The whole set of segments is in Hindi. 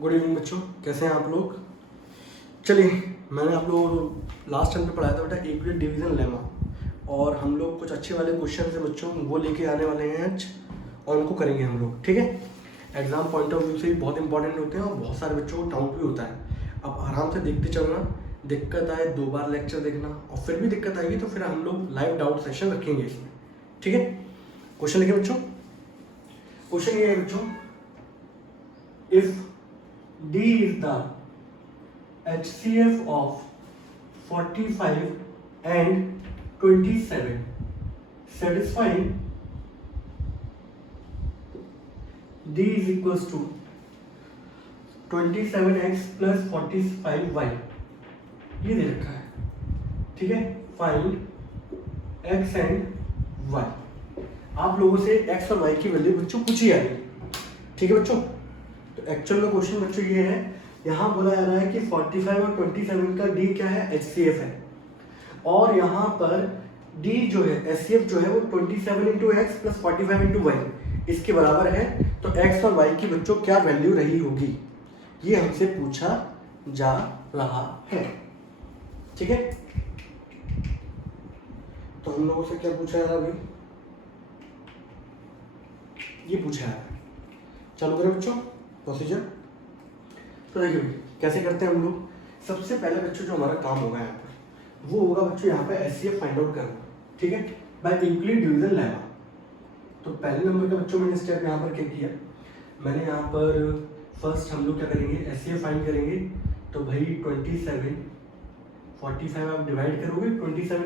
गुड इवनिंग बच्चों, कैसे हैं आप लोग। चलिए, मैंने आप लोगों को लास्ट टाइम पे पढ़ाया था बेटा यूक्लिड डिवीजन लेमा, और हम लोग कुछ अच्छे वाले क्वेश्चन है बच्चों वो लेके आने वाले हैं आज, और उनको करेंगे हम लोग। ठीक है, एग्जाम पॉइंट ऑफ व्यू से भी बहुत इंपॉर्टेंट होते हैं और बहुत सारे बच्चों को डाउट भी होता है। अब आराम से देखते चलना, दिक्कत आए 2 बार लेक्चर देखना, और फिर भी दिक्कत आएगी तो फिर हम लोग लाइव डाउट सेशन रखेंगे इसमें। ठीक है, क्वेश्चन लिखे बच्चों। क्वेश्चन ये है बच्चों, if D is the HCF of 45 and 27, satisfying D is equals to 27x plus 45y, ये दे रखा है। ठीक है, फाइंड x एंड y। आप लोगों से x और y की वैल्यू बच्चों पूछी आ रही है। ठीक है बच्चों, तो एक्चुअल में क्वेश्चन बच्चों ये है, यहाँ बोला जा रहा है कि 45 और 27 का D क्या है, HCF है, और यहाँ पर D जो है HCF जो है वो 27 into x plus 45 into y इसके बराबर है। तो x और y की बच्चों क्या वैल्यू रही होगी, ये हमसे पूछा जा रहा है। ठीक है, तो हम लोगों से क्या पूछा जा रहा है अभी, ये पूछा है। चालू करें बच्चों प्रोसीजर। तो देखिए कैसे करते हैं हम लोग। सबसे पहले बच्चों जो हमारा काम होगा यहाँ पर वो होगा बच्चों यहाँ पे HCF फाइंड आउट करना। ठीक है, बाय यूक्लिड डिवीजन लेमा। तो पहले नंबर का बच्चों मैंने स्टेप यहाँ पर क्या किया, मैंने यहाँ पर फर्स्ट हम लोग क्या करेंगे, HCF फाइंड करेंगे। तो भाई 27 45 आप डिवाइड करोगे, 27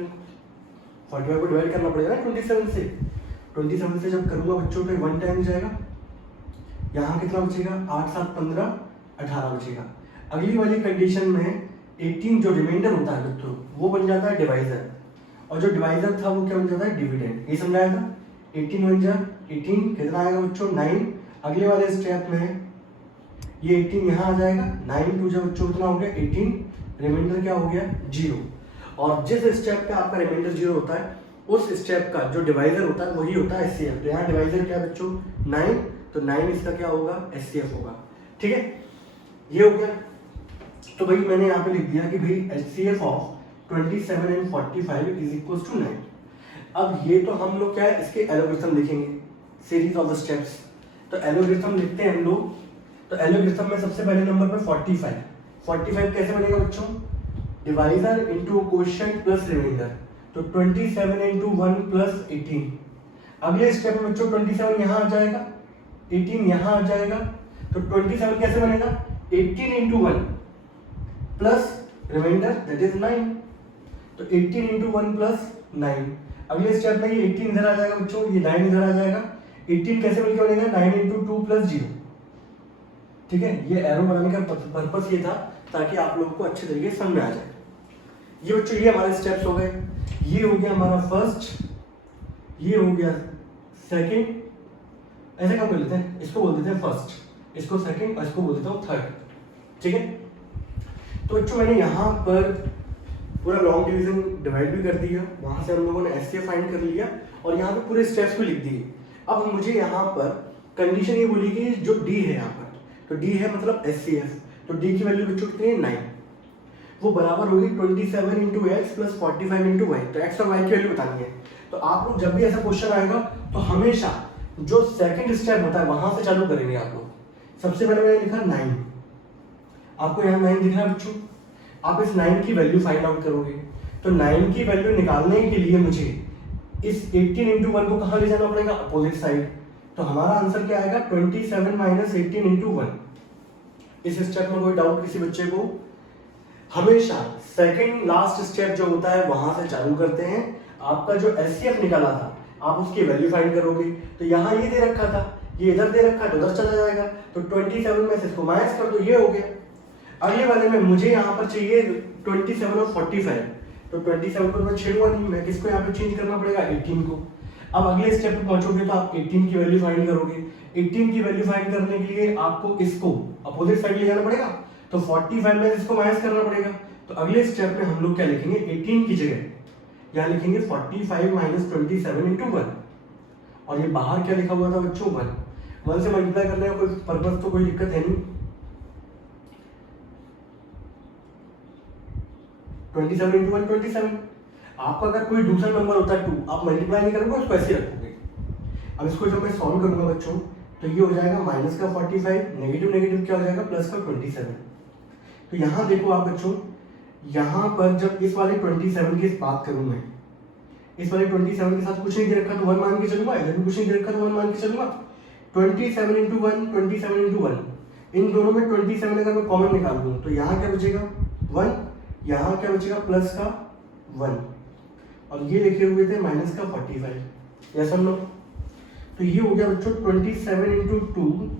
45 को डिवाइड करना पड़ेगा ना 27 से। 27 से जब करूँगा बच्चों तो 1 टाइम जाएगा, यहाँ कितना बचेगा 8 7 15 18 बचेगा। अगली वाली कंडीशन में 18 जो रिमाइंडर होता है बच्चों वो बन जाता है डिवाइजर, और जो डिवाइजर था वो क्या बन जाता है डिविडेंड। ये समझाया था। 18 बन जा 18 कितना आएगा बच्चों 9। अगले वाले स्टेप में ये 18 यहाँ आ जाएगा, 9 टू जब बच्चों कितना हो गया 18, रिमाइंडर क्या हो गया 0। और जिस स्टेप पे आपका रिमाइंडर 0 होता है उस स्टेप का जो डिवाइजर होता है वही होता है HCF। तो यहाँ डिवाइजर क्या बच्चों 9, तो 9 इसका क्या होगा HCF होगा। ठीक है, ये हो गया। तो भाई मैंने यहाँ पे लिख दिया कि भाई HCF of 27 and 45 is equal to 9। अब ये तो हम लोग क्या है इसके एलोग्रिथम लिखेंगे, सीरीज ऑफ द स्टेप्स। तो एलोग्रिथम लिखते हैं हम लोग। तो एलोग्रिथम में सबसे पहले नंबर पे 45 कैसे बनेगा बच्चों, divisor into coefficient plus remainder. तो 27 इंटू 1 प्लस 18। अगले स्टेप में बच्चों 27 यहाँ आ जाएगा, 18 यहाँ आ जाएगा। तो 27 कैसे बनेगा 18 into 1 plus remainder that is 9। तो 18 इंटू 1 प्लस 9। अगले स्टेप में ये 18 इधर आ जाएगा बच्चों, ये 9 इधर आ जाएगा। 18 कैसे मिलकर बनेगा 9 इंटू 2 प्लस 0। ठीक है, ये एरो बनाने का पर्पस ये था ताकि आप लोगों को अच्छे तरीके से समझ में आ जाए। ये बच्चों ये हमारे स्टेप्स हो गए। ये हो गया हमारा फर्स्ट, ये हो गया सेकंड, ऐसे काम कर लेते हैं, इसको बोल देते हैं फर्स्ट, इसको सेकंड और इसको बोल देता हूँ थर्ड। ठीक है, तो बच्चों मैंने यहाँ पर पूरा लॉन्ग डिवीजन डिवाइड भी कर दिया, वहां से हम लोगों ने HCF फाइंड कर लिया और यहाँ पे पूरे स्टेप्स भी लिख दिए। अब मुझे यहाँ पर कंडीशन ये बोली कि जो D है यहाँ पर, तो D है मतलब HCF, तो D की वैल्यू बच्चों कितनी है 9, वो बराबर होगी 27 into x plus 45 into y. तो एक्स और वाई की वैल्यू बतानी है। तो आप लोग जब भी ऐसा क्वेश्चन आएगा तो हमेशा जो सेकंड स्टेप होता है वहां से चालू करेंगे आप लोग। सबसे पहले मैंने लिखा 9, आपको यहाँ 9 दिख रहा है बच्चों, आप इस 9 की वैल्यू फाइंड आउट करोगे। तो 9 की वैल्यू निकालने के लिए मुझे इस 18 इंटू 1 को कहाँ ले जाना पड़ेगा, अपोजिट साइड। तो हमारा आंसर क्या आएगा 27 माइनस 18 इंटू 1। इस स्टेप में कोई डाउट किसी बच्चे को, हमेशा सेकंड लास्ट स्टेप जो होता है वहां से चालू करते हैं। आपका जो HCF निकाला था आप उसकी वैल्यू फाइंड करोगे। तो यहाँ ये दे रखा था, ये इधर दे रखा है तो उधर चला जाएगा। तो 27 में से इसको माइनस कर दो, ये हो गया। अगले वाले में मुझे यहाँ पर चाहिए 27 और 45। तो 27 को मैं छेड़ूंगा नहीं, मैं किसको यहाँ पे चेंज करना पड़ेगा 18 को। अब अगले स्टेप पे पहुंचोगे तो आप 18 की वैल्यू फाइंड करोगे। 18 की वैल्यू फाइंड करने के लिए आपको इसको अपोजिट साइड ले जाना पड़ेगा। तो 45 में इसको माइनस करना पड़ेगा। तो अगले स्टेप में हम लोग क्या लिखेंगे 18 की जगह यहाँ लिखेंगे 45 माइनस 27 इंटू 1। और ये बाहर क्या लिखा हुआ था बच्चों 1 से मल्टीप्लाई करने का कोई पर्पस तो कोई दिक्कत है नहीं। 27 इंटू 1 27। आपका अगर कोई दूसरा नंबर होता है 2, आप मल्टीप्लाई नहीं करोगे, उसको ऐसे रखोगे। अब इसको जब मैं सॉल्व करूंगा बच्चों, तो ये हो जाएगा माइनस का 45, नेगेटिव नेगेटिव क्या हो जाएगा, प्लस का 27। तो यहाँ देखो आप बच्चों, यहाँ पर जब इस वाले 27 की बात करूँ मैं, इस वाले 27 के साथ कुछ नहीं दे रखा तो 1 मान के चलूंगा, इधर भी कुछ नहीं दे रखा तो 1 मान के चलूंगा। 27 इंटू 1, 27 इंटू 1, इन दोनों में 27 अगर मैं कॉमन निकाल दूँ तो यहाँ क्या बचेगा 1, यहाँ क्या बचेगा प्लस का 1, और ये लिखे हुए थे माइनस का 45। यस हम लोग, तो ये हो गया बच्चों 27 इंटू 2।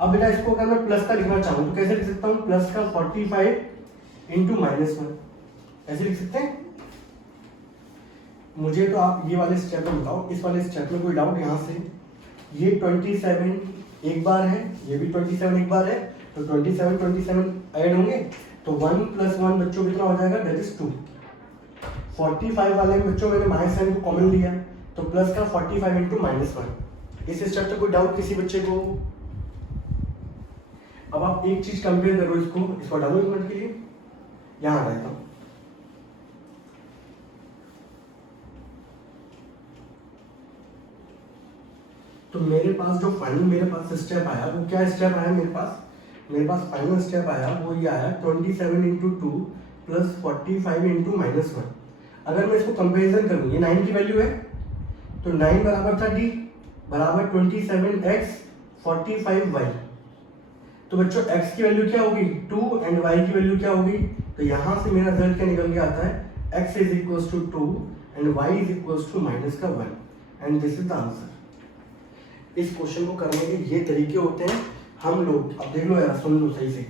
अब बेटा इसको अगर मैं प्लस का लिखना चाहूँ तो कैसे लिख सकता हूँ, प्लस का 45 इंटू -1, ऐसे लिख सकते हैं। मुझे तो आप ये वाले स्टेप में बताओ, इस वाले स्टेप में कोई डाउट? यहाँ से ये 27 एक बार है, ये भी 27 एक बार है, तो 27 ऐड होंगे तो 1 + 1 बच्चों कितना हो जाएगा, दैट इज 2। 45 वाले बच्चों मैंने माइनस साइन को कॉमन लिया तो प्लस का 45 इंटू -1। इस स्टेप में कोई डाउट किसी बच्चे को? अब आप एक चीज कंपेयर करो, इसको डालो एक मिनट के लिए, यहाँ रहता हूँ। तो मेरे पास जो फाइनल मेरे पास स्टेप आया वो क्या स्टेप आया मेरे पास फाइनल स्टेप आया वो ये आया 27 इंटू 2 प्लस 45 इंटू -1। अगर मैं इसको कंपेरिजन करूँ, ये 9 की वैल्यू है तो 9 बराबर था d बराबर 27x 45y। तो बच्चों x की वैल्यू क्या होगी 2 एंड y की वैल्यू क्या होगी, तो यहाँ से मेरा रिजल्ट क्या निकल के आता है, x is equal to 2 and y is equal to -1 and this is the answer. इस क्वेश्चन को करने के ये तरीके होते हैं। हम लोग अब देख लो यार, सुन लो सही से।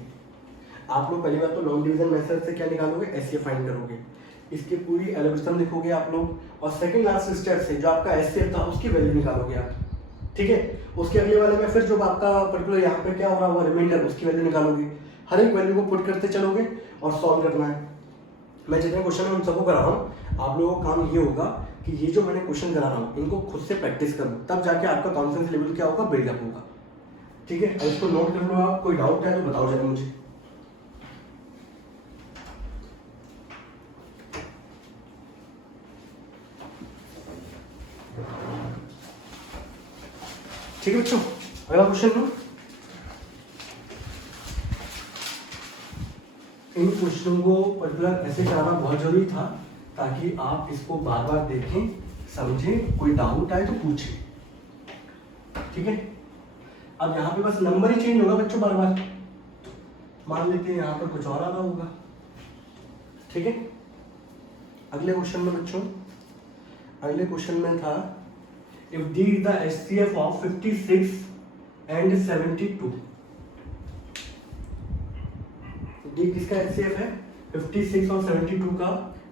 आप लोग पहली बात तो लॉन्ग डिवीजन मेथड से क्या निकालोगे, एचसीएफ फाइंड करोगे, इसकी पूरी एल्गोरिथम लिखोगे आप लोग, और सेकंड लास्ट स्टेप से जो आपका एचसीएफ था उसकी वैल्यू निकालोगे आप, ठीक है। उसके अगले वाले में फिर जो आपका पर्टिकुलर यहाँ पे क्या हो रहा होगा रिमाइंडर, उसकी वैल्यू निकालोगे। हर एक वैल्यू को पुट करते चलोगे और सॉल्व करना है। मैं जितने क्वेश्चन है उन सबको करा रहा हूँ, आप लोगों का काम ये होगा कि ये जो मैंने क्वेश्चन करा रहा हूँ इनको खुद से प्रैक्टिस करो, तब जाके आपका कॉन्फिडेंस लेवल क्या होगा, बिल्डअप होगा, ठीक है। अब इसको नोट कर लो आप, कोई डाउट है तो बताओ जरा मुझे। ठीक है बच्चों, अगला क्वेश्चन लो। इन क्वेश्चनों को पर्टिकुलर ऐसे कराना बहुत जरूरी था ताकि आप इसको बार बार देखें, समझें, कोई डाउट आए तो पूछें, ठीक है। अब यहाँ पे बस नंबर ही चेंज होगा बच्चों बार बार, मान लेते हैं यहाँ पर कुछ और आ रहा होगा, ठीक है। अगले क्वेश्चन में बच्चों, अगले क्वेश्चन में था if D is the HCF of 56 and 72। D किसका एचसीएफ है, 56 और 72 का,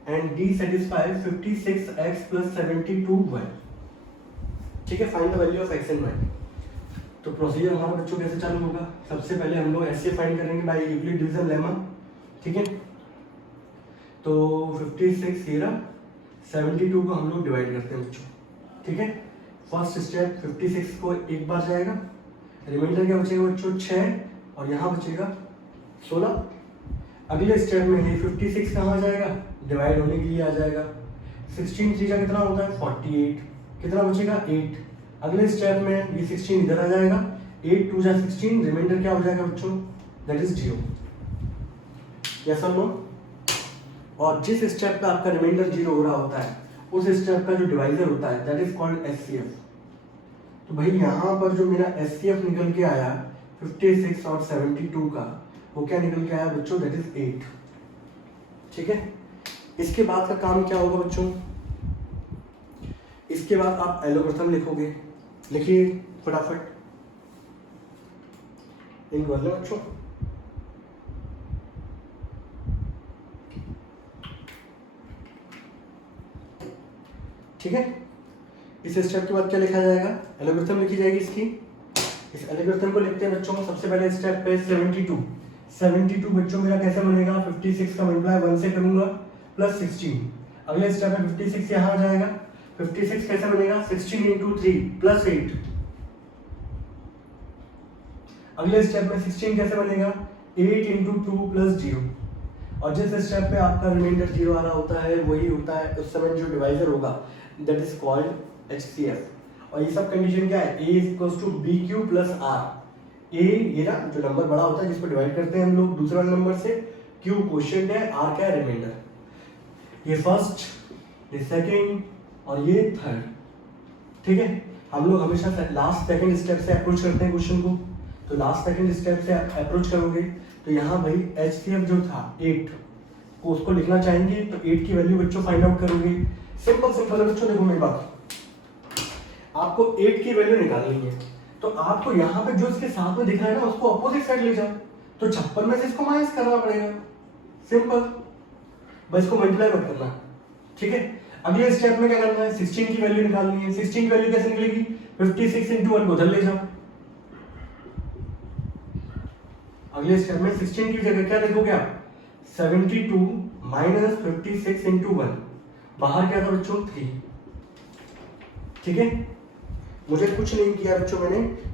and D satisfy 56x plus 72y, ठीक है। Find the value of x and y। तो प्रोसीजर हमारा बच्चों कैसे चालू होगा, सबसे पहले हम लोग एचसीएफ फाइंड करेंगे बाय यूक्लिड डिवीजन लेमा, ठीक है। तो 56 हीरा 72 को हम लोग डिवाइड करते हैं बच्चों, ठीक है। फर्स्ट स्टेप 56 को एक बार जाएगा, रिमाइंडर क्या बचेगा बच्चों 6, और यहाँ बचेगा 16। अगले स्टेप में ये 56 कहाँ जाएगा, डिवाइड होने के लिए आ जाएगा। 16 3 का कितना होता है 48, कितना बचेगा 8। अगले स्टेप में ये 16 इधर आ जाएगा, 8 2 जा 16, रिमाइंडर क्या हो जाएगा बच्चों, दैट इज 0। यस और नो। और जिस स्टेप पे आपका रिमाइंडर 0 हो रहा होता है उस स्टेप का जो डिवाइजर होता है दैट इज कॉल्ड एचसीएफ। तो भाई यहाँ पर जो मेरा एचसीएफ निकल के आया 56 और 72 का, वो क्या निकल के आया बच्चों, दैट इज 8, ठीक है। इसके बाद का काम क्या होगा बच्चों, इसके बाद आप एलोगरिथम लिखोगे, लिखिए फटाफट, एक बार लो बच्चों। ठीक है, इस स्टेप के बाद क्या लिखा जाएगा, एलोगरिथम लिखी जाएगी इसकी। इस एलोगरिथम को लिखते हैं बच्चों, सबसे पहले स्टेप पे 72 बच्चों मेरा कैसे बनेगा, 56 का मल्टीप्लाई 1 से करूंगा प्लस 16। अगले स्टेप में 56 यहाँ आ जाएगा, 56 कैसे बनेगा 16 इंटू 3 प्लस 8। अगले स्टेप में 16 कैसे बनेगा 8 इंटू 2 प्लस 0। और जिस स्टेप पे आपका रिमाइंडर 0 आ रहा होता है वही होता है उस समय जो डिवाइजर होगा, दैट इज कॉल्ड HCF। और ये सब कंडीशन क्या है, A equals to BQ plus R। A ये ना जो नंबर बड़ा होता है जिसको डिवाइड करते हैं हम लोग दूसरे वाले नंबर से, Q क्वोशिएंट है, R क्या है रिमाइंडर। ये फर्स्ट, ये सेकेंड और ये थर्ड, ठीक है। हम लोग हमेशा लास्ट सेकंड स्टेप से अप्रोच करते हैं क्वेश्चन को, तो लास्ट सेकंड स्टेप से आप अप्रोच करोगे तो यहाँ भाई HCF जो था 8 को उसको लिखना चाहेंगे, तो 8 की वैल्यू बच्चों फाइंड आउट करोगे। सिंपल सिंपल है बच्चों, देखो मेरी बात, आपको 8 की वैल्यू निकालनी है, तो आपको यहाँ पे जो इसके साथ में दिख रहा है ना उसको अपोजिट साइड ले जाओ, तो 56 में से इसको माइनस करना पड़ेगा, सिंपल, बस इसको मल्टीप्लाई मत करना, ठीक है। अगले स्टेप में क्या करना है, 16 की वैल्यू निकालनी है। 16 की वैल्यू कैसे निकलेगी, 56 इंटू 1 को उधर ले जाओ। अगले स्टेप में 16 की जगह क्या लिखोगे आप, 72 माइनस 56 इंटू 1, बाहर क्या था बच्चों 3, ठीक है। मुझे कुछ नहीं किया बच्चों,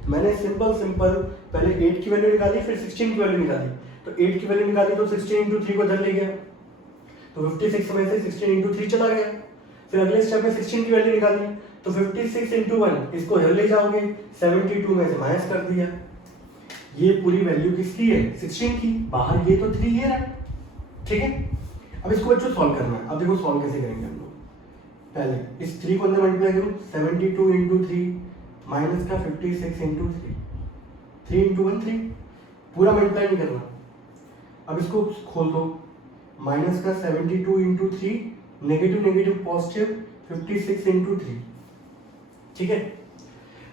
मैंने सिंपल पहले 8 की वैल्यू निकाली, फिर 16 की वैल्यू निकाली। तो 8 की वैल्यू निकाली तो 16 इंटू 3 को उधर ले गया, तो 56 में से 16 इंटू 3 चला गया। फिर अगले स्टेप में 16 की वैल्यू निकाली, तो 56 इंटू 1 इसको इधर ले जाओगे, 72 में से माइनस कर दिया। ये पूरी वैल्यू किसकी है, 16 की, बाहर ये तो 3 है ना, ठीक है। अब इसको बच्चों सॉल्व करना है। अब देखो सॉल्व कैसे करेंगे हम लोग, पहले इस 3 को अंदर मल्टीप्लाई करूं, 72 इंटू 3 माइनस का 56 इंटू 3, 3 इंटू 1 3, पूरा मल्टीप्लाई नहीं करना। अब इसको खोल दो, माइनस का 72 इंटू 3, नेगेटिव पॉजिटिव 56 इंटू 3, ठीक है।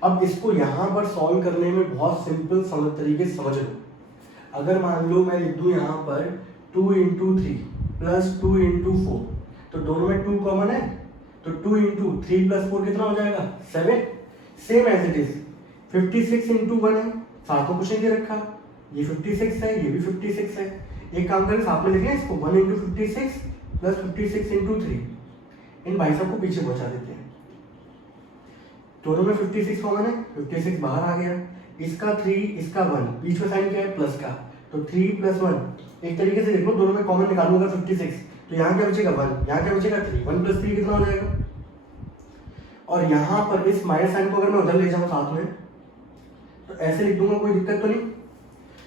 अब इसको यहां पर सॉल्व करने में बहुत सिंपल तरीके से समझ लो। अगर मान लो मैं लिख दूं यहां पर 2 इंटू 3 प्लस 2 इंटू 4, तो दोनों में 2 कॉमन है, तो 2 इंटू 3 प्लस 4 कितना हो जाएगा 7। Same as it is 56 into 1 है, साथ में कुछ नहीं दे रखा, ये 56 है, ये भी 56 है। एक काम करें, साथ में लिखें इसको, 1 इंटू 56 प्लस 56 इंटू 3, इन भाई साहब को पीछे पहुंचा देते हैं। दोनों में 56 कॉमन है, 56 बाहर आ गया, इसका 3 इसका 1, बीच में साइन क्या है प्लस का, तो 3 प्लस 1, एक तरीके से देखो दोनों में कॉमन निकालूंगा 56, तो यहाँ क्या बचेगा 1, यहाँ क्या बचेगा 3, 1 प्लस 3 कितना हो जाएगा। और यहाँ पर इस माइनस साइन को अगर मैं उधर ले जाऊँ साथ में, तो ऐसे लिख दूंगा, कोई दिक्कत तो नहीं,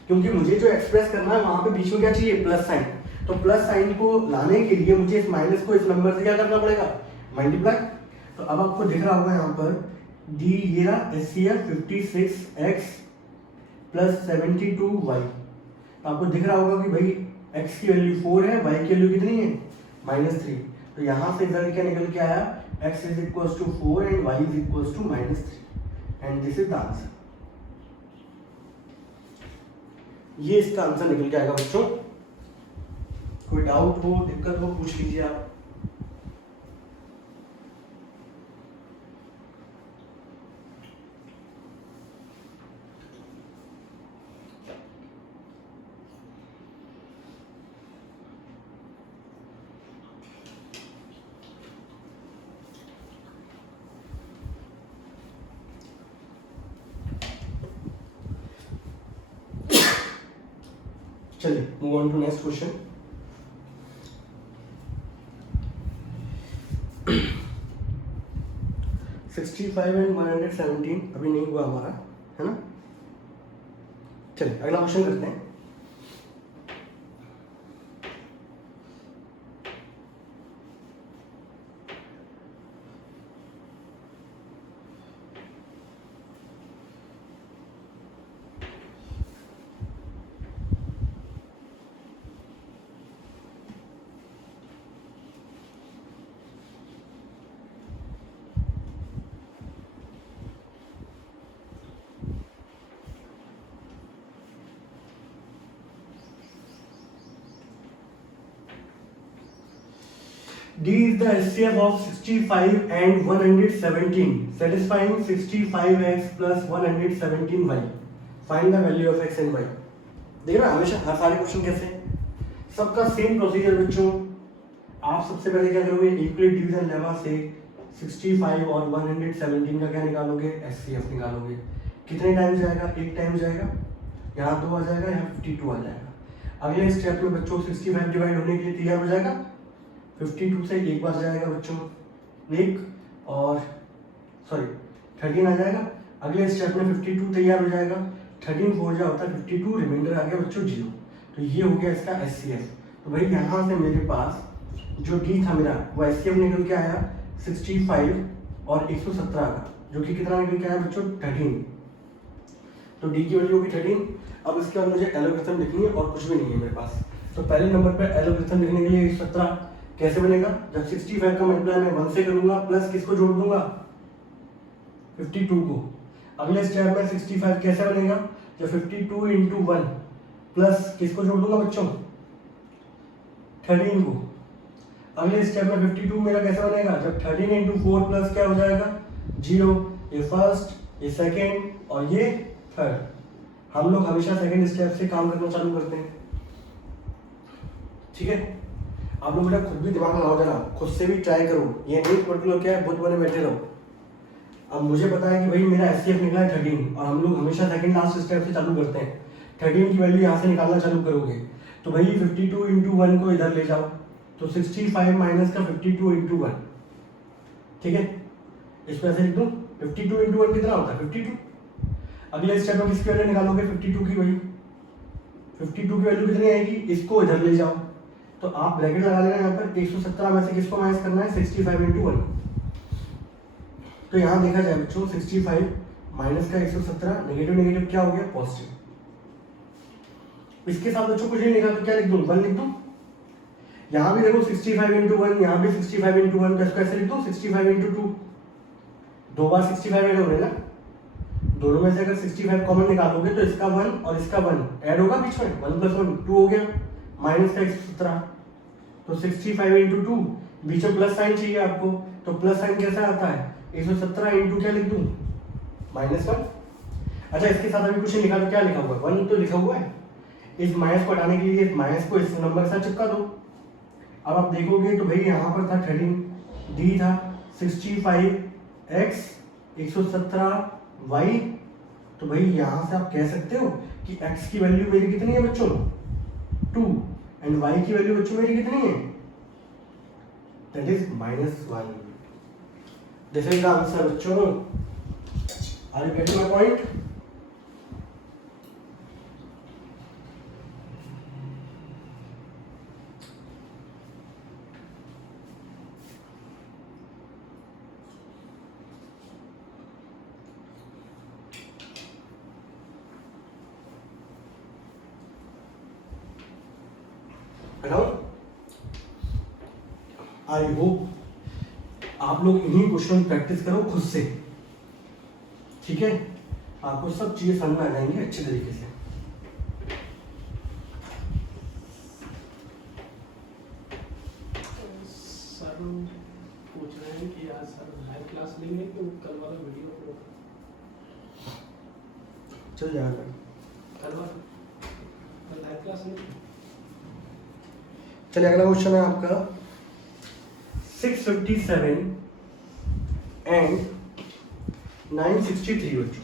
क्योंकि मुझे जो एक्सप्रेस करना है वहां पे बीच में क्या चाहिए प्लस साइन, तो प्लस साइन को लाने के लिए मुझे इस माइनस को इस नंबर से क्या करना पड़ेगा, मल्टीप्लाई। तो अब आपको दिख रहा होगा यहाँ पर डी, ये रहा HCF 56x प्लस 72y, तो आपको दिख रहा होगा कि भाई x की वैल्यू 4 है, y की वैल्यू कितनी है -3, तो यहाँ से रिजल्ट क्या निकल के आया, x is equals to 4 and y is equals to -3 and this is the answer. ये इसका आंसर निकल के आएगा बच्चों। कोई डाउट हो, दिक्कत हो, पूछ लीजिए आप। चलिए move on to next question. $65 and 117 अभी नहीं हुआ हमारा, है ना। चलिए अगला क्वेश्चन करते हैं। D is the HCF of 65 and 117, satisfying 65x plus 117y. Find the value of x and y. देख रहे हो हमेशा हर सारे क्वेश्चन कैसे हैं? सबका सेम प्रोसीजर बच्चों। आप सबसे पहले क्या करोगे, यूक्लिड डिवीजन लेमा से 65 और 117 का क्या निकालोगे, HCF निकालोगे। कितने टाइम जाएगा, एक टाइम जाएगा, यहाँ 2 आ जाएगा, यहाँ 52 आ जाएगा। अगले स्टेप में बच्चों 65 डिवाइड होने के लिए तैयार हो जाएगा, 52 से एक बार जाएगा बच्चों एक, और सॉरी 13 आ जाएगा। अगले स्टेप में 52 तैयार हो जाएगा, 13 4 जा होता है 52, रिमाइंडर आ गया बच्चों 0। तो ये हो गया इसका SCF। तो भाई यहाँ से मेरे पास जो D था मेरा वो SCF निकल के आया 65 और 117 का, जो कि कितना निकल के आया बच्चों 13। तो D की वैल्यू होगी 13। अब इसके बाद मुझे एलोगरिथम लिखनी है और कुछ भी नहीं है मेरे पास। तो पहले नंबर पर एलोगरिथम लिखने के लिए 117 कैसे बनेगा, जब 65 का मल्टीप्लाई मैं 1 से करूंगा प्लस किसको जोड़ दूंगा 52 को। अगले स्टेप में 65 कैसे बनेगा, जब 52 इंटू 1 प्लस किसको जोड़ दूंगा बच्चों 13 को। अगले स्टेप में 52 मेरा कैसे बनेगा, जब 13 इंटू 4 प्लस क्या हो जाएगा 0। ये फर्स्ट, ये सेकेंड और ये थर्ड। हम लोग हमेशा सेकेंड स्टेप से काम करना चालू करते हैं, ठीक है। आप लोग बेटा खुद भी दिमाग लगाओ जरा, खुद से भी ट्राई करो, ये नहीं पर्टिकुलर क्या है बहुत बने बैठे रहो। अब मुझे पता है कि भाई मेरा SCF निकला है 13 और हम लोग हमेशा सेकंड लास्ट स्टेप से चालू करते हैं। 13 की वैल्यू यहाँ से निकालना चालू करोगे तो भाई 52 इंटू 1 को इधर ले जाओ, तो 65 माइनस का 52 इंटू 1, ठीक है। इसमें ऐसे लिख दूँ 52 इंटू 1 कितना होता है 52। अगले स्टेप में किसकी वैल्यू निकालोगे 52 की, वही 52 की वैल्यू कितनी आएगी, इसको इधर ले जाओ। तो आप ब्रैकेट लगा लेना यहाँ पर 117 में से किसको माइनस करना है 65 इंटू 1। तो यहाँ देखा जाए बच्चों 65 माइनस का 117, नेगेटिव नेगेटिव क्या हो गया पॉजिटिव। इसके साथ बच्चों कुछ नहीं लिखा तो क्या लिख दूँ 1 लिख दूँ। यहाँ भी देखो 65 इंटू 1, यहाँ भी 65 इंटू 1, तो इसको ऐसे लिख दूँ 65 इंटू 2। दो बार 65 ऐड हो रहे ना, दोनों में से अगर 65 कॉमन निकालोगे तो इसका 1 और इसका 1 ऐड होगा बीच में, 1 प्लस 1 2 हो गया, माइनस का 117। तो 65 इंटू 2, बीच में प्लस साइन चाहिए आपको, तो प्लस साइन कैसा आता है 117 इंटू क्या लिख दूं -1। अच्छा इसके साथ अभी कुछ नहीं लिखा तो क्या लिखा हुआ है 1 तो लिखा हुआ है। इस माइनस को हटाने के लिए इस माइनस को इस नंबर के साथ चिपका दो। अब आप देखोगे तो भाई यहाँ पर था 13, D था 65, X 117 Y। तो भाई यहाँ से आप कह सकते हो कि X की वैल्यू मेरी कितनी है बच्चों 2 एंड Y की वैल्यू बच्चों मेरी कितनी है that is -1। This is the answer बच्चों। Are you getting my point? I hope आप लोग इन्हीं क्वेश्चन प्रैक्टिस करो खुद से, ठीक है। आपको सब चीजें समझ में आ जाएंगी अच्छे तरीके से। सर पूछ रहे हैं कि आज सर लाइव क्लास लेंगे कि कल वाला वीडियो को चल जाएगा कल वाला लाइव क्लास नहीं। चलिए अगला क्वेश्चन है आपका 657 एंड 963 बच्चों,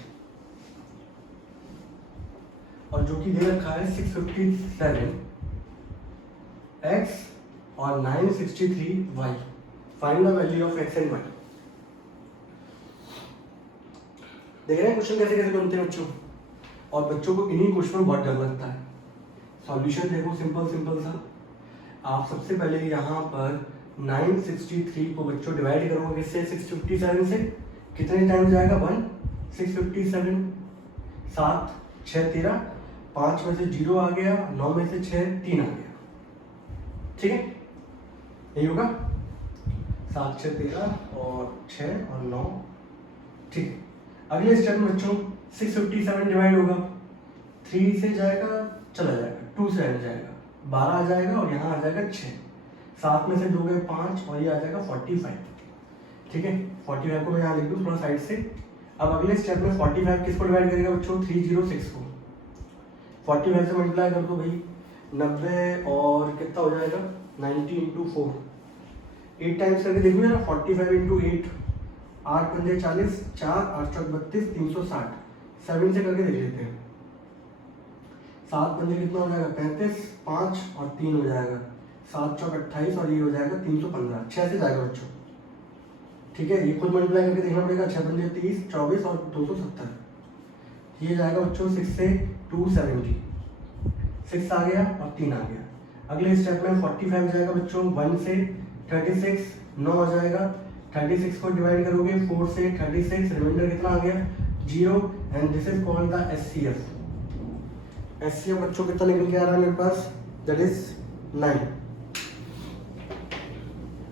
और जो कि दे रखा है 657 x और 963 y। Find the value of x and y। देख रहे हैं क्वेश्चन कैसे कैसे बनते हैं बच्चों, और बच्चों को इन्हीं क्वेश्चन में बहुत डर लगता है। सॉल्यूशन देखो सिंपल सिंपल सा। आप सबसे पहले यहाँ पर 963 को बच्चों डिवाइड करोगे किससे 657 से, कितने टाइम जाएगा 1 657 7 6 13, 5 में से 0 आ गया, 9 में से 6 3 आ गया, ठीक है यही होगा 7 6 13 और 6 और 9, ठीक है। अगले स्टेप में बच्चों 657 डिवाइड होगा 3 से जाएगा चला जाएगा, 2 से जाएगा 12 आ जाएगा और यहाँ आ जाएगा 6, 7 में से 2 गए 5 और ये आ जाएगा 45, ठीक है। 45 को मैं यहाँ लिख दूँ थोड़ा साइड से। अब अगले स्टेप में 45 किसको डिवाइड करेगा बच्चों 306 को। 45 से मल्टीप्लाई कर दो भाई 90 और कितना हो जाएगा 90 इंटू 4, 8 टाइम्स करके देखिए ना 45 इंटू 8, 8 पंजे 40, 4 8 चौक 32, 360, 7 से करके देख लेते हैं। 7 पंजे कितना हो जाएगा 35, 5 और 3 हो जाएगा 7 चौक 28 और ये हो जाएगा 315, 6 से जाएगा बच्चों। ठीक है, ये खुद मल्टीप्लाई करके देखना पड़ेगा। 6 पंजे 30, 24 और 270, ये जाएगा बच्चों 6 से 270, 6 आ गया और 3 आ गया। अगले स्टेप में 45 जाएगा बच्चों, 1 से 36, 9 आ जाएगा। 36 को डिवाइड करोगे 4 से 36, रिमाइंडर कितना आ गया 0, and this is called the HCF. HCF बच्चों कितना निकल के आ रहा है मेरे पास, दैट इज 9।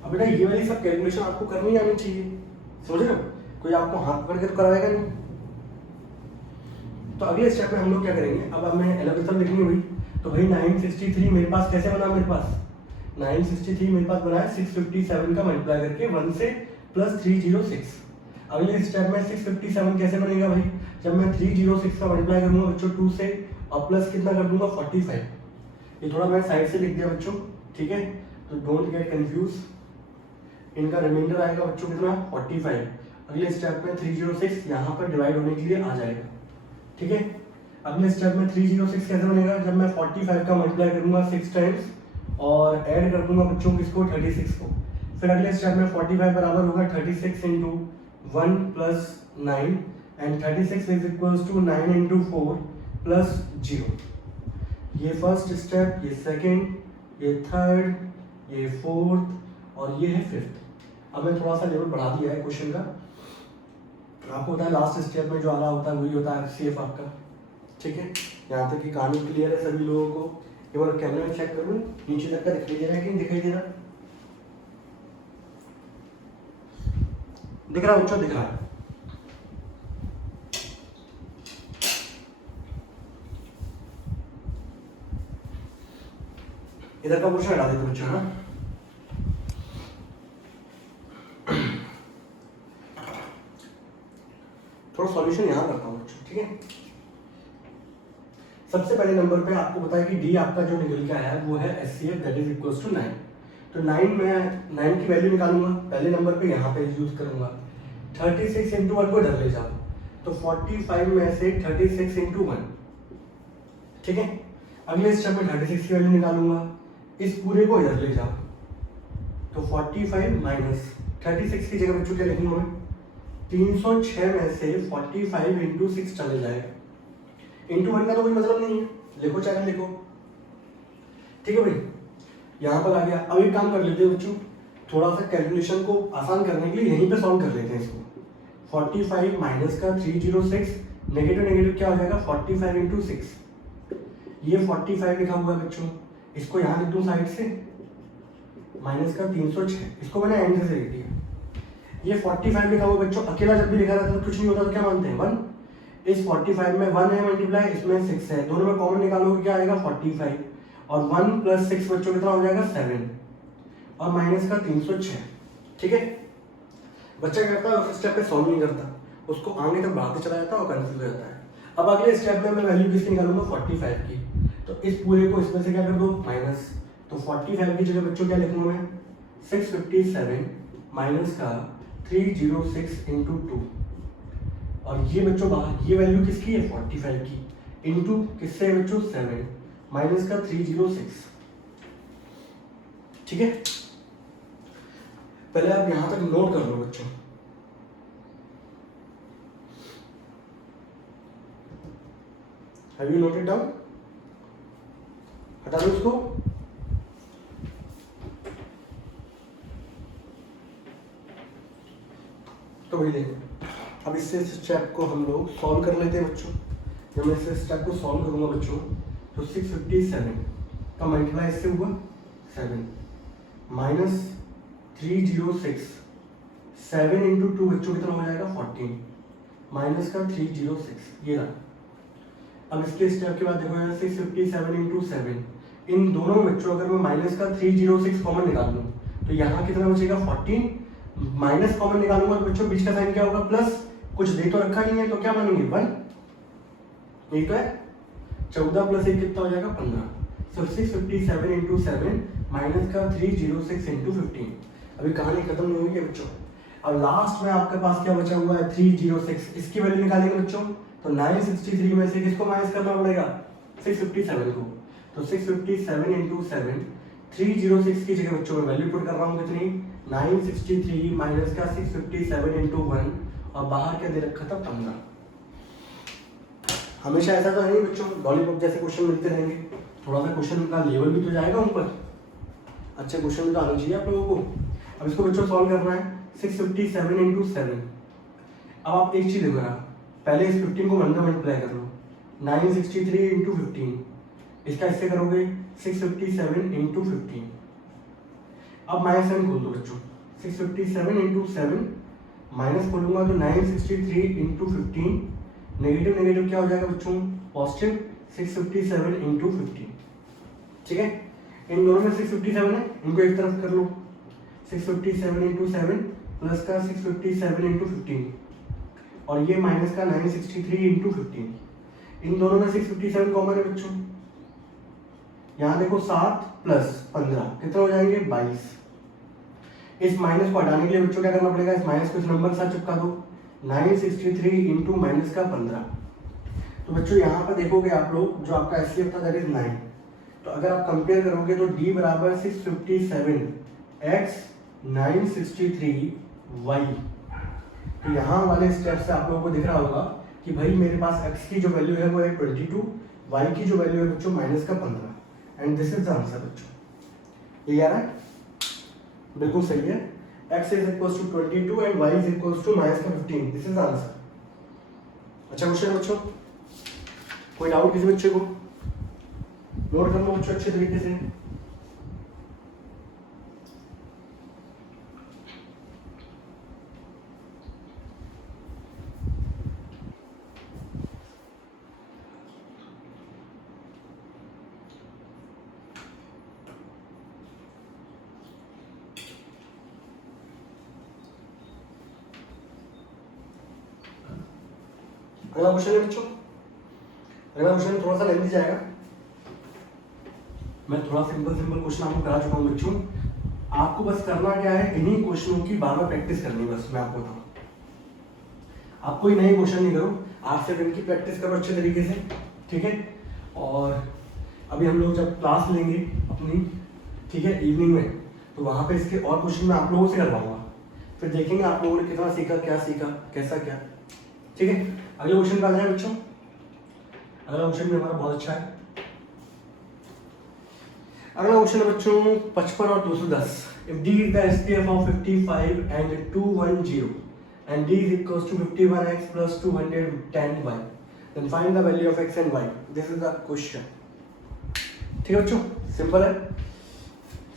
अब बेटा ये वाली सब कैलकुलेशन आपको करनी आनी चाहिए, समझ रहे हो, कोई आपको हाथ पकड़ के तो कराएगा नहीं। तो अगले स्टेप में हम लोग क्या करेंगे, अब हमें एलोगेथम लिखनी हुई, तो भाई 963 मेरे पास कैसे बना, मेरे पास 963 मेरे पास बना है 657 का मल्टीप्लाई करके 1 से प्लस 306। अगले स्टेप में 657 कैसे बनेगा भाई, जब मैं 306 का मल्टीप्लाई करूंगा बच्चों 2 से और प्लस कितना कर दूंगा 45। ये थोड़ा मैं साइड से लिख दिया बच्चों, ठीक है, तो डोंट गेट कंफ्यूज। इनका रिमाइंडर आएगा बच्चों कितना 45। अगले स्टेप में 306 यहाँ पर डिवाइड होने के लिए आ जाएगा, ठीक है। अगले स्टेप में 306 कैसे बनेगा, जब मैं 45 का मल्टीप्लाई करूंगा 6 टाइम्स और ऐड कर दूंगा बच्चों किसको 36 को। फिर अगले स्टेप में 45 बराबर होगा 36 into 1 plus 9 and 36 is equals to 9 into 4 plus 0। ये फर्स्ट स्टेप, ये सेकेंड, ये थर्ड, ये फोर्थ और ये है फिफ्थ। अब मैं थोड़ा सा लेवल बढ़ा दिया है क्वेश्चन का। आपको पता है लास्ट स्टेप में जो आ रहा होता है वही होता है एफसीएफ आपका, ठीक है। यहाँ तक की कहानी क्लियर है सभी लोगों को। एक बार कैमरे में चेक करूँ, नीचे तक का दिखाई दे रहा है कि नहीं दिखाई दे रहा, दिख रहा है बच्चों, दिख रहा है। इधर का क्वेश्चन हटा देते बच्चों, है ना। थोड़ा सॉल्यूशन यहाँ करता हूँ बच्चों, ठीक है। सबसे पहले नंबर पे आपको पता है कि डी आपका जो निकल के आया है वो है HCF that is equals to 9। तो 9 में 9 की वैल्यू निकालूंगा, पहले नंबर पे यहाँ पे यूज करूंगा। 36 इंटू 1 को इधर ले जाओ, तो 45 में से 36 इंटू 1, ठीक है। अगले स्टेप में 36 की वैल्यू निकालूंगा, इस पूरे को इधर ले जाओ, तो 45 माइनस 36 की जगह बच्चों क्या लिखूंगा मैं, 306 में से 45 इंटू 6 चले जाएगा। इंटू 1 का तो कोई मतलब नहीं है, लिखो चाहे लिखो, ठीक है भाई। यहाँ पर आ गया। अब एक काम कर लेते हैं बच्चों, थोड़ा सा कैलकुलेशन को आसान करने के लिए यहीं पे सॉल्व कर लेते हैं इसको। 45 माइनस का 306, नेगेटिव नेगेटिव क्या हो जाएगा 45 इंटू 6। ये 45 लिखा हुआ है बच्चों, इसको यहाँ लिख दूँ साइड से, माइनस का 306, इसको मैंने एंड से लिख दिया। ये 45 लिखा हुआ बच्चों, अकेला जब भी लिखा रहता है कुछ नहीं होता, तो क्या मानते हैं 1। इस 45 में 1 है मल्टीप्लाई, इसमें 6 है, दोनों में कॉमन निकालोगे क्या आएगा 45 और 1 प्लस 6 बच्चों कितना हो जाएगा 7 और माइनस का 306, ठीक है। बच्चा क्या करता है उस स्टेप पे सॉल्व नहीं करता, उसको आगे तक बढ़ाते चला जाता है और कंफ्यूज हो जाता है। अब अगले स्टेप में मैं वैल्यू किसकी निकालूंगा 45 की, तो इस पूरे को इसमें से क्या कर दो माइनस, तो 45 की जगह बच्चों क्या लिखूंगा मैं 657 माइनस का 306 इंटू 2, और ये बच्चों बाहर ये वैल्यू किसकी है 45 की, इंटू किससे है बच्चों 7 माइनस का 306, ठीक है। पहले आप यहां तक नोट कर लो बच्चों। हैव यू नोटेड डाउन, हटा दो इसको। तो वही देखो, अब इससे स्टेप को हम लोग सॉल्व कर लेते हैं बच्चों। जब मैं इस स्टेप को सॉल्व करूंगा बच्चों, तो 657 का मल्टीप्लाई इससे हुआ 7 माइनस 306, 7 इंटू 2 बच्चों कितना हो जाएगा 14 माइनस का 306, ये रहा। अब इसके स्टेप के बाद देखो 657 इंटू 7, इन दोनों में बच्चों अगर मैं माइनस का 306 कॉमन निकाल लूँ तो यहाँ कितना बचेगा 14, माइनस कॉमन निकालूंगा तो बच्चों बीच का साइन क्या होगा प्लस, कुछ दे तो रखा नहीं है तो क्या मानेंगे 1, यही तो है। 14 प्लस 1 कितना हो जाएगा 15, so 657 इंटू 7 माइनस का 306 इंटू 15। अभी कहानी खत्म नहीं हुई है बच्चों। अब लास्ट में आपके पास क्या बचा हुआ है 306, इसकी वैल्यू निकालेंगे बच्चों, तो 963 में से किसको माइनस करना पड़ेगा 657 को, तो 657 इंटू 7 306 की जगह बच्चों में वैल्यू पुट कर रहा हूँ कितनी 963 माइनस का 657 इंटू 1 और बाहर क्या दे रखा था 15। हमेशा ऐसा तो है नहीं बच्चों, लॉलीपॉप जैसे क्वेश्चन मिलते रहेंगे, थोड़ा सा क्वेश्चन का लेवल भी तो जाएगा ऊपर, अच्छे क्वेश्चन भी तो आने चाहिए आप लोगों को। अब इसको बच्चों सॉल्व करना है 657 इंटू 7। अब आप एक चीज देखो ना, पहले इस 15 को 1 में मल्टीप्लाई कर लो, 963 इंटू 15, इसका इससे करोगे 657 इंटू 15। अब माइनस साइन खोल दो बच्चों, 657 इंटू 7 माइनस खोलूंगा तो 963 इंटू 15, नेगेटिव नेगेटिव क्या हो जाएगा बच्चों पॉजिटिव 657 इंटू 15। ठीक है, इन दोनों में 657 है, इनको एक तरफ कर लो, 657 इंटू 7 प्लस का 657 इंटू 15 और ये माइनस का 963 इंटू 15। इन दोनों में 657 कॉमन है बच्चों, यहाँ देखो 7 प्लस 15 कितना हो जाएंगे 22। इस माइनस को हटाने के लिए बच्चों क्या करना पड़ेगा, इस माइनस को इस नंबर के साथ चिपका दो, 963 इंटू माइनस का 15। तो बच्चों यहाँ पर देखोगे आप लोग जो आपका एचसीएफ था दैट इज 9, तो अगर आप कंपेयर करोगे तो d बराबर 657 x 963 y। तो यहाँ वाले स्टेप से आप लोगों को दिख रहा होगा कि भाई मेरे पास x की जो वैल्यू है वो है 22, y की जो वैल्यू है बच्चों माइनस का 15 and this is the answer बच्चों। ये आ रहा है बिल्कुल सही है, x is equals to 22 and y is equals to minus का 15, दिस इज द आंसर। अच्छा क्वेश्चन है बच्चों, कोई डाउट किसी बच्चे को, नोट कर लो बच्चों अच्छे तरीके से। अगला क्वेश्चन है बच्चों, अगला क्वेश्चन थोड़ा सा लेंथी जाएगा, मैं थोड़ा सिंपल क्वेश्चन आपको करा चुका हूँ बच्चों, आपको बस करना क्या है, इन्हीं क्वेश्चनों की बार बार प्रैक्टिस करनी है बस। मैं आपको बताऊँ, आप कोई नए क्वेश्चन नहीं करो, आप सिर्फ इनकी प्रैक्टिस करो अच्छे तरीके से, ठीक है। और अभी हम लोग जब क्लास लेंगे अपनी, ठीक है, इवनिंग में, तो वहाँ पे इसके और क्वेश्चन मैं आप लोगों से करवाऊंगा, फिर देखेंगे आप लोगों ने कितना सीखा, क्या सीखा, कैसा क्या, ठीक है। अगले क्वेश्चन पे आ जाए बच्चों, अगला क्वेश्चन भी हमारा बहुत अच्छा है। अगला क्वेश्चन है बच्चों 55 और 210। If d is the SPF of 55 and 210 and d is equals to 51x plus 210y, then find the value of x and y. This is the question. ठीक है बच्चों, सिंपल है।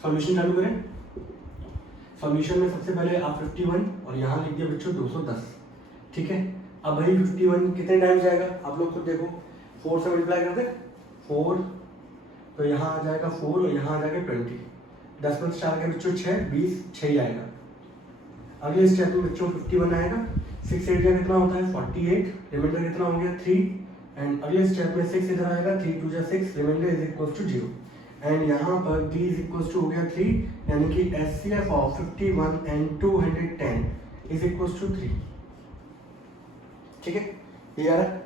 सॉल्यूशन चालू करें। सॉल्यूशन में सबसे पहले आप 51 और यहाँ लिख दिया बच्चों 210, ठीक है। अब भाई 51 कितने टाइम जाएगा आप लोग खुद देखो, 4 से मल्टीप्लाई कर दे, 4 तो यहाँ आ जाएगा 4 और यहाँ आ जाएगा 20, 10 प्लस 4 के बच्चों 6, 20, 6 ही आएगा। अगले स्टेप में बच्चों 51 आएगा, 6 8 का कितना होता है 48, रिमाइंडर कितना हो गया 3, एंड अगले स्टेप में 6 इधर आएगा, 3 2 6, remainder is equal to 0, and यहाँ पर d इज इक्वल टू हो गया 3, यानी कि HCF of 51 and 210 is equal to 3, ठीक है। ये आ रहा है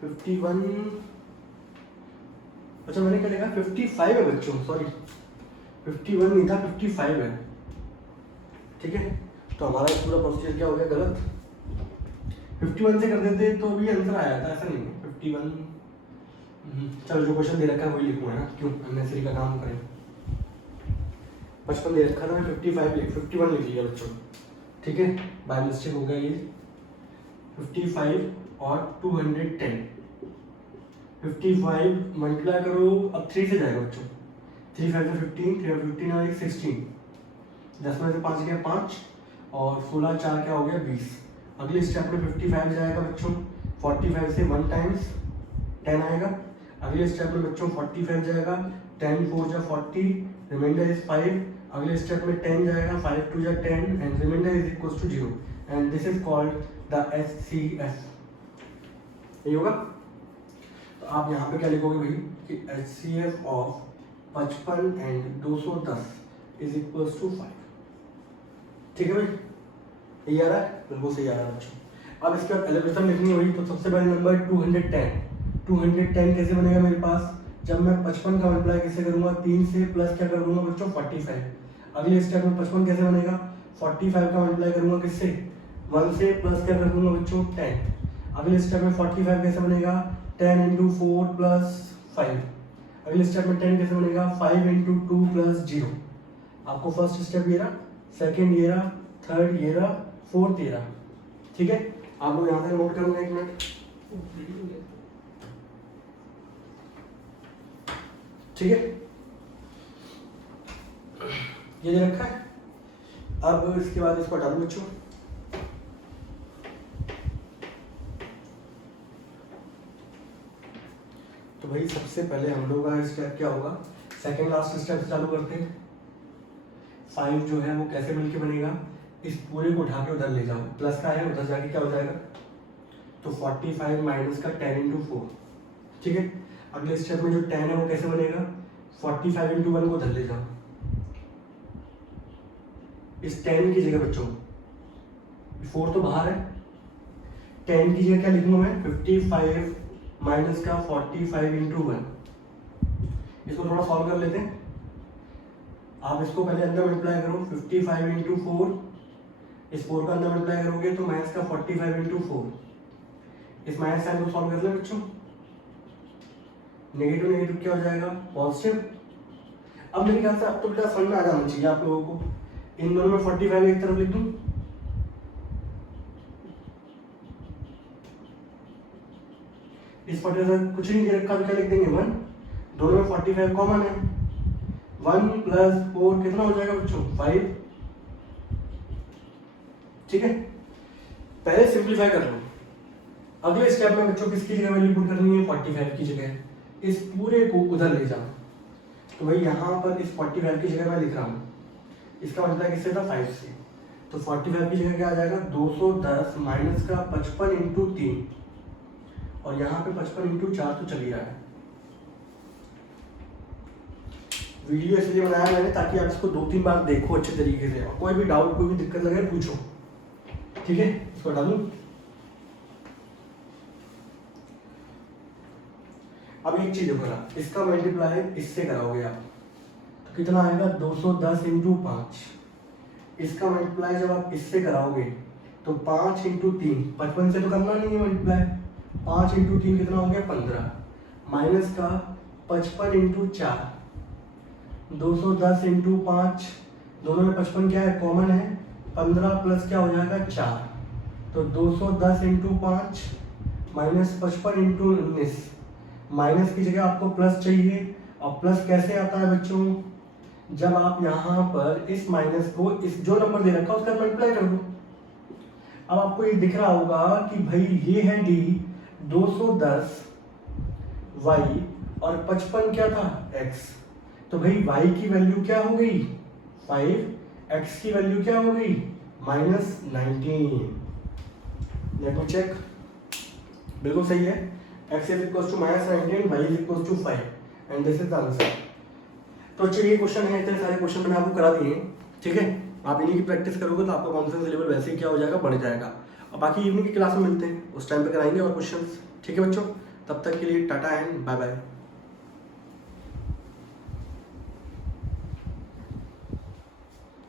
51, अच्छा मैंने क्या लिखा 55 है बच्चों, सॉरी 51 नहीं था 55 है, ठीक है। तो हमारा एक पूरा प्रोसीजर क्या हो गया गलत, 51 से कर देते तो भी आंसर आया था, ऐसा नहीं है 51। चलो जो क्वेश्चन दे रखा है वही लिखूंगा ना, क्यों अननेसेसरी का काम करें। 55 दे रखा था, मैं 51 लिख लिया बच्चों, ठीक है, बाय मिस्टेक हो गया ये। 55 और 210, 55 मल्टीप्लाई करो, अब 3 से जाएगा बच्चों, 3 5 से 15, 3 15 और 1 16, 10 में से 5 गया 5 और 16 4 क्या हो गया 20। अगले स्टेप में 55 जाएगा बच्चों, 45 से 1 टाइम्स 10 आएगा। अगले स्टेप में बच्चों 45 जाएगा, 10 4 जा 40, रिमाइंडर इज 5। अगले स्टेप में 10 जाएगा, 5 2 जा 10 and remainder is equal to 0, and this is called the HCF। यही होगा। तो आप यहाँ पे क्या लिखोगे भाई कि HCF of 55 and 210 is equal to 5, ठीक है भाई। ये आ रहा है, बिल्कुल सही आ रहा है बच्चों। अब इसके बाद एलिवेशन लिखनी हुई तो सबसे पहले नंबर 210। 210 कैसे बनेगा मेरे पास, जब मैं 55 का मल्टीप्लाई कैसे करूंगा, 3 से प्लस क्या कर दूंगा बच्चों 45। अगले स्टेप में 55 कैसे बनेगा, 45 का मल्टीप्लाई करूंगा किससे, 1 से प्लस क्या कर दूंगा बच्चों 10। अगले स्टेप में 45 कैसे बनेगा, 10 इंटू 4 प्लस 5। अगले स्टेप में 10 कैसे बनेगा, 5 इंटू 2 प्लस 0। आपको फर्स्ट स्टेप ये रहा, सेकेंड ये रहा, थर्ड ये रहा, फोर्थ ये रहा। ठीक है, आप लोग यहाँ से नोट करोगे 1 मिनट। ठीक है, ये दे रखा है। अब इसके बाद इसको हटा दो बच्चों। तो भाई सबसे पहले हम लोग का स्टेप क्या होगा, सेकेंड लास्ट स्टेप से चालू करते हैं। 5 जो है वो कैसे मिलके बनेगा, इस पूरे को उठा के उधर ले जाओ, प्लस का है उधर जाके क्या हो जाएगा, तो 45 माइनस का 10 इंटू 4। ठीक है, अगले स्टेप में जो 10 है वो कैसे बनेगा, 45 इंटू 1 को उधर ले जाओ। इस 10 की जगह बच्चों 4 तो बाहर है, 10 की जगह क्या लिखूंगा मैं, 55 माइनस का 45 इंटू 1। इसको थोड़ा सॉल्व कर लेते हैं। आप इसको पहले अंदर मल्टीप्लाई करो, 55 इंटू 4, इस 4 का अंदर मल्टीप्लाई करोगे तो माइनस का 45 इंटू 4। इस माइनस साइन को सॉल्व कर ले बच्चों, नेगेटिव नेगेटिव क्या हो जाएगा, पॉजिटिव। अब मेरे ख्याल से अब तो बेटा समझ में आ जाना चाहिए आप लोगों को। इन दोनों में 45 एक तरफ लिख दूं, इस 45 कुछ नहीं दे रखा तो क्या लिख देंगे 1। दोनों में 45 कॉमन है, 1 प्लस 4 कितना हो जाएगा बच्चों 5। ठीक है, पहले सिंप्लीफाई कर लो। अगले स्टेप में बच्चों किसकी जगह वैल्यू पुट करनी है, 45 की जगह। इस पूरे को उधर ले जाओ, तो भाई यहाँ पर इस 45 की जगह मैं लिख रहा हूँ, इसका मतलब किससे था 5 से, तो 45 की जगह क्या आ जाएगा 210 माइनस का 55 इंटू 3, और यहाँ पे 55 इंटू 4 तो चल ही रहा है। वीडियो इसलिए बनाया मैंने ताकि आप इसको 2-3 बार देखो अच्छे तरीके से, और कोई भी डाउट कोई भी दिक्कत लगे पूछो। ठीक है, इसको हटा दूं। अब एक चीज देखो ना, इसका मल्टीप्लाई इससे कराओगे आप तो कितना आएगा 210 इंटू 5। इसका मल्टीप्लाई जब आप इससे कराओगे तो 5 इंटू 3, 55 से तो करना नहीं है मल्टीप्लाई, 5 इंटू 3 कितना हो गया 15, माइनस का 55 इंटू 4, 210 इंटू 5, दोनों में 55 क्या है कॉमन है, 15 प्लस क्या हो जाएगा 4, तो 210 इंटू 5 माइनस 55 इंटू 19। माइनस की जगह आपको प्लस चाहिए, और प्लस कैसे आता है बच्चों, जब आप यहाँ पर इस माइनस को इस जो नंबर दे रखा है उसका मल्टीप्लाई कर दो। अब आपको ये दिख रहा होगा कि भाई ये है डी 210 y और 55 क्या था x, तो भाई y की वैल्यू क्या हो गई 5, x की वैल्यू क्या हो गई -19। लेट मी चेक, बिल्कुल सही है, x is equals to -19, y is equals to 5 and this is the answer. तो चलिए क्वेश्चन है, इतने सारे क्वेश्चन मैंने आपको करा दिए। ठीक है, आप इन्हीं की प्रैक्टिस करोगे तो आपका कॉन्फिडेंस लेवल वैसे ही क्या हो जाएगा, बढ़ जाएगा। और बाकी इवनिंग की क्लास में मिलते हैं, उस टाइम पे कराएंगे और क्वेश्चंस। ठीक है बच्चों, तब तक के लिए टाटा एंड बाय बाय।